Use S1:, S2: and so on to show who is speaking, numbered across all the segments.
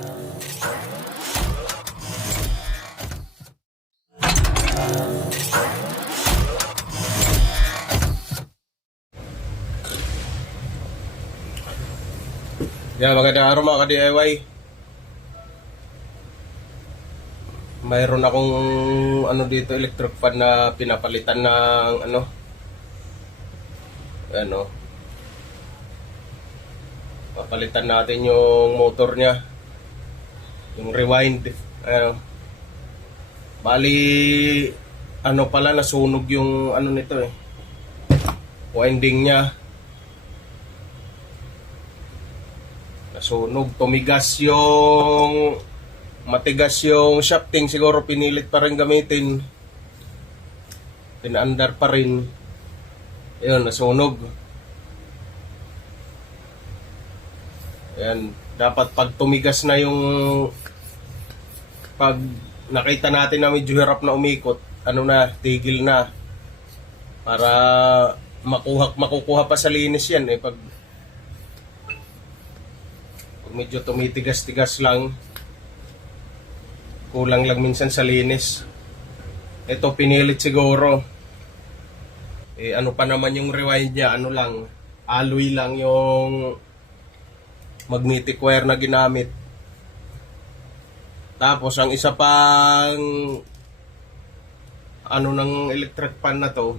S1: Yan, magandang araw mga ka-DIY. Mayroon akong ano dito, electric fan na pinapalitan ng ano. Ano. Papalitan natin yung motor niya. Yung rewind. Ano. Bali, ano pala, nasunog yung ano nito eh. Winding niya. nasunog, tumigas yung matigas yung shafting siguro pinilit pa rin gamitin pinaandar pa rin ayun nasunog ayan dapat pag tumigas na yung pag nakita natin na medyo hirap na umikot ano na tigil na para makuha makukuha pa sa linis yan eh pag pag medyo tumitigas-tigas lang, kulang lang minsan sa linis. Ito pinilit siguro. Eh ano pa naman yung rewind niya, ano lang, alloy lang yung magnetic wire na ginamit. Tapos ang isa pang ano ng electric fan na to,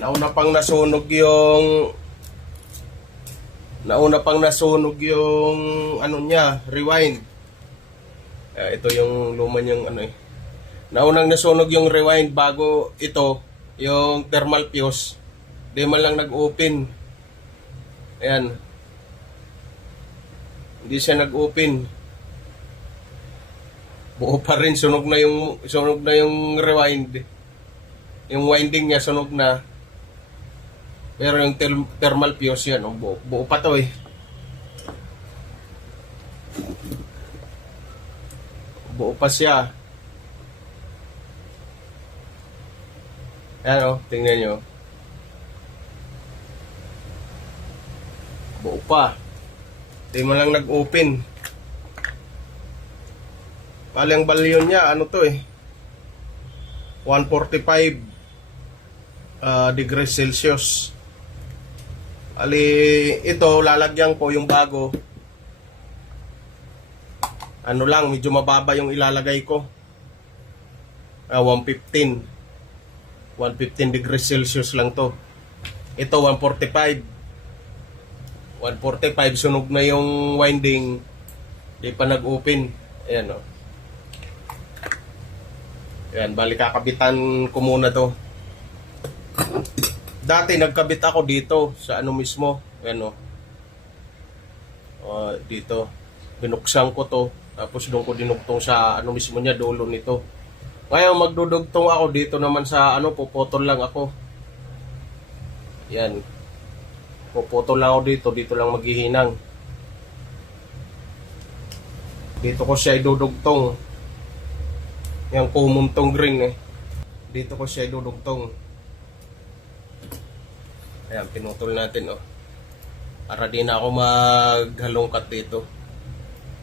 S1: nauna pang nasunog yung nauna pang nasunog yung ano niya, rewind. Eh, ito yung luma niyang ano eh. Naunang nasunog yung rewind bago ito, yung thermal fuse. Di man lang nag-open. Ayan. Hindi siya nag-open. Buo pa rin, sunog na yung, sunog na yung rewind. Yung winding niya, sunog na. Pero yung thermal fuse yan, oh, buo, buo pa to eh. Buo pa siya. Ayan oh, tingnan nyo. Buo pa. Hindi mo lang nag-open. Bali ang balyon niya, ano to eh. 145 uh, degrees Celsius. Ali, ito, lalagyan ko yung bago. Ano lang, medyo mababa yung ilalagay ko. Ah, 115. 115 degrees Celsius lang to. Ito, 145. 145, sunog na yung winding. Di pa nag-open. Ayan, o. Ayan, bali kakabitan ko muna to. Dati nagkabit ako dito sa ano mismo, ano. Oh, dito. Binuksan ko to. Tapos doon ko dinugtong sa ano mismo niya dulo nito. Ngayon magdudugtong ako dito naman sa ano puputol lang ako. Yan. Puputol lang ako dito, dito lang maghihinang. Dito ko siya idudugtong. Yung kumuntong green eh. Dito ko siya idudugtong. Ayan, pinutol natin oh. Para di na ako maghalongkat dito.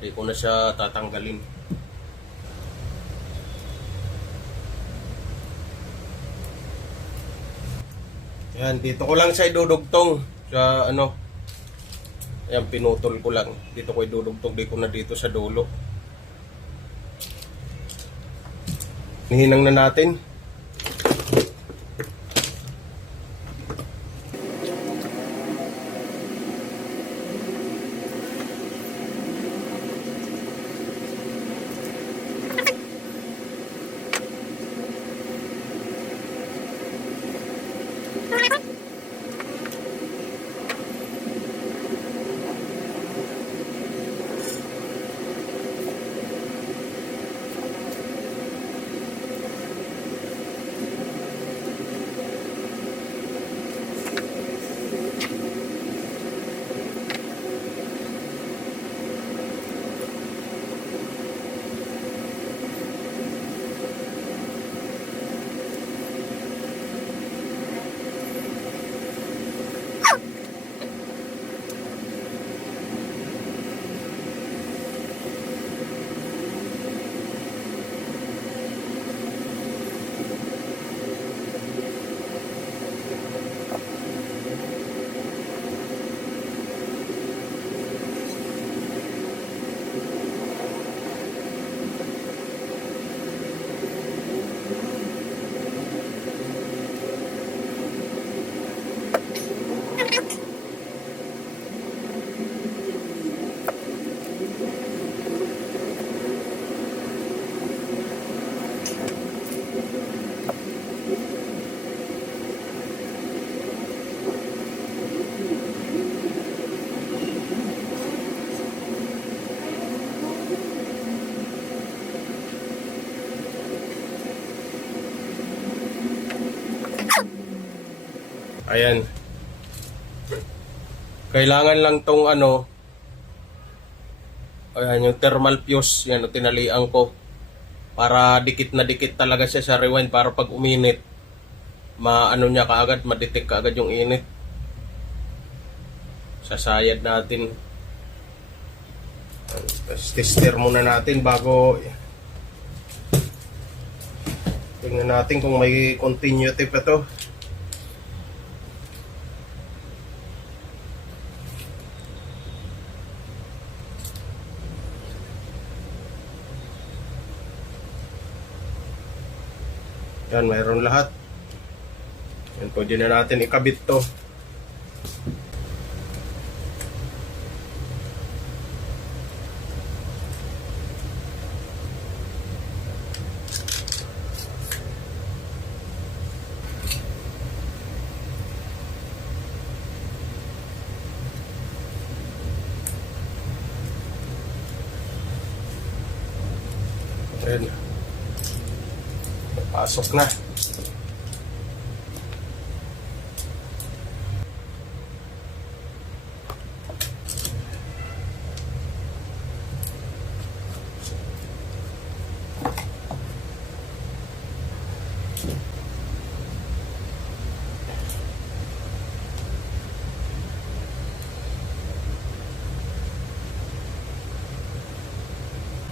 S1: Hindi ko na siya tatanggalin. Ayan, dito ko lang siya idudugtong sa ano. Ayan, pinutol ko lang. Dito ko idudugtong, di ko na dito sa dulo. Nihinang na natin. Ayan. Kailangan lang tong ano, ayan yung thermal fuse, yan, tinalian ko. Para dikit na dikit talaga siya sa rewind para pag uminit, maano niya kaagad, madetect kaagad yung init. Sasayad natin. Tapos tester muna natin bago tingnan natin kung may continuity pa to. Yan, mayroon lahat. Yan, pwede na natin ikabit to. Ayan. Pasok na.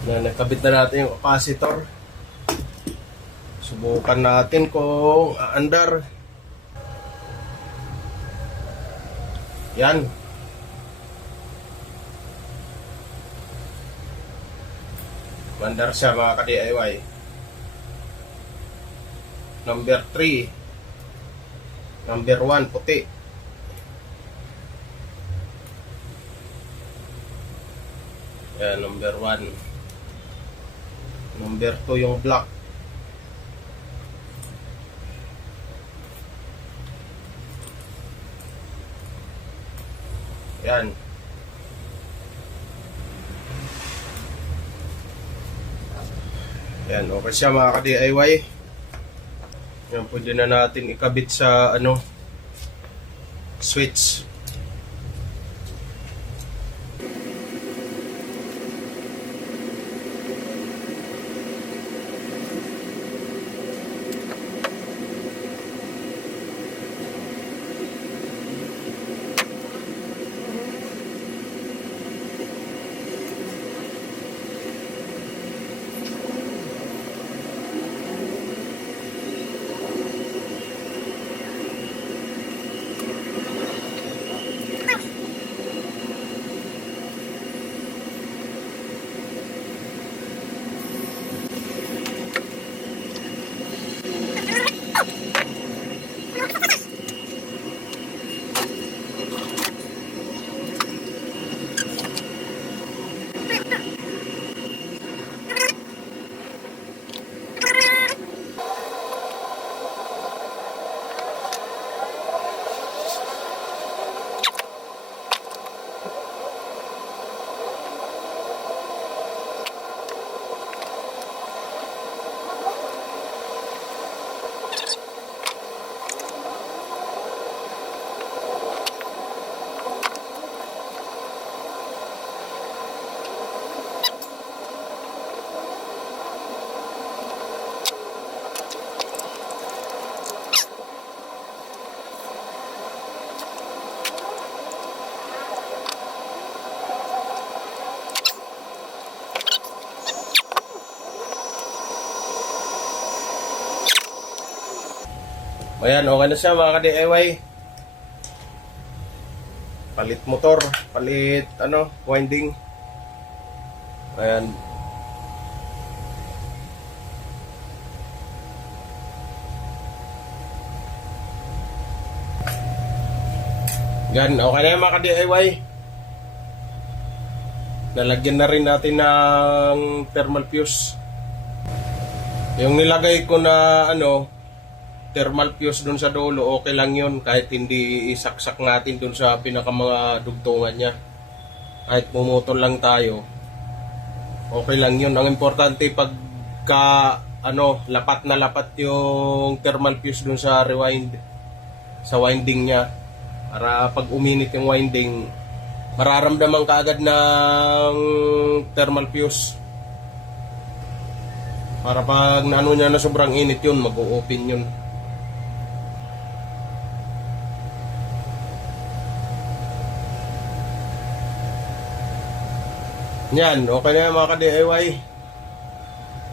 S1: Na nakabit na natin yung capacitor. Subukan natin kung aandar. Yan. Mandar siya mga ka-DIY. Number 3. Number 1, puti. Yan, number 1. Number 2 yung black. Yan. Yan, okay siya mga ka-DIY. Yan, pwede na natin ikabit sa ano switch. Ayan, okay na siya mga ka-DIY. Palit motor, palit ano, winding. Ayan. Yan, okay na yan mga ka-DIY. Nalagyan na rin natin ng thermal fuse. Yung nilagay ko na ano, thermal fuse dun sa dulo, okay lang yun kahit hindi isaksak natin dun sa pinaka mga dugtungan niya. Kahit pumutol lang tayo, okay lang yun. Ang importante pagka ano, lapat na lapat yung thermal fuse dun sa rewind. sa winding niya. Para pag uminit yung winding, mararamdaman ka agad ng thermal fuse. Para pag naano niya na sobrang init yun, mag-o-open yun. Yan, okay na mga ka-DIY.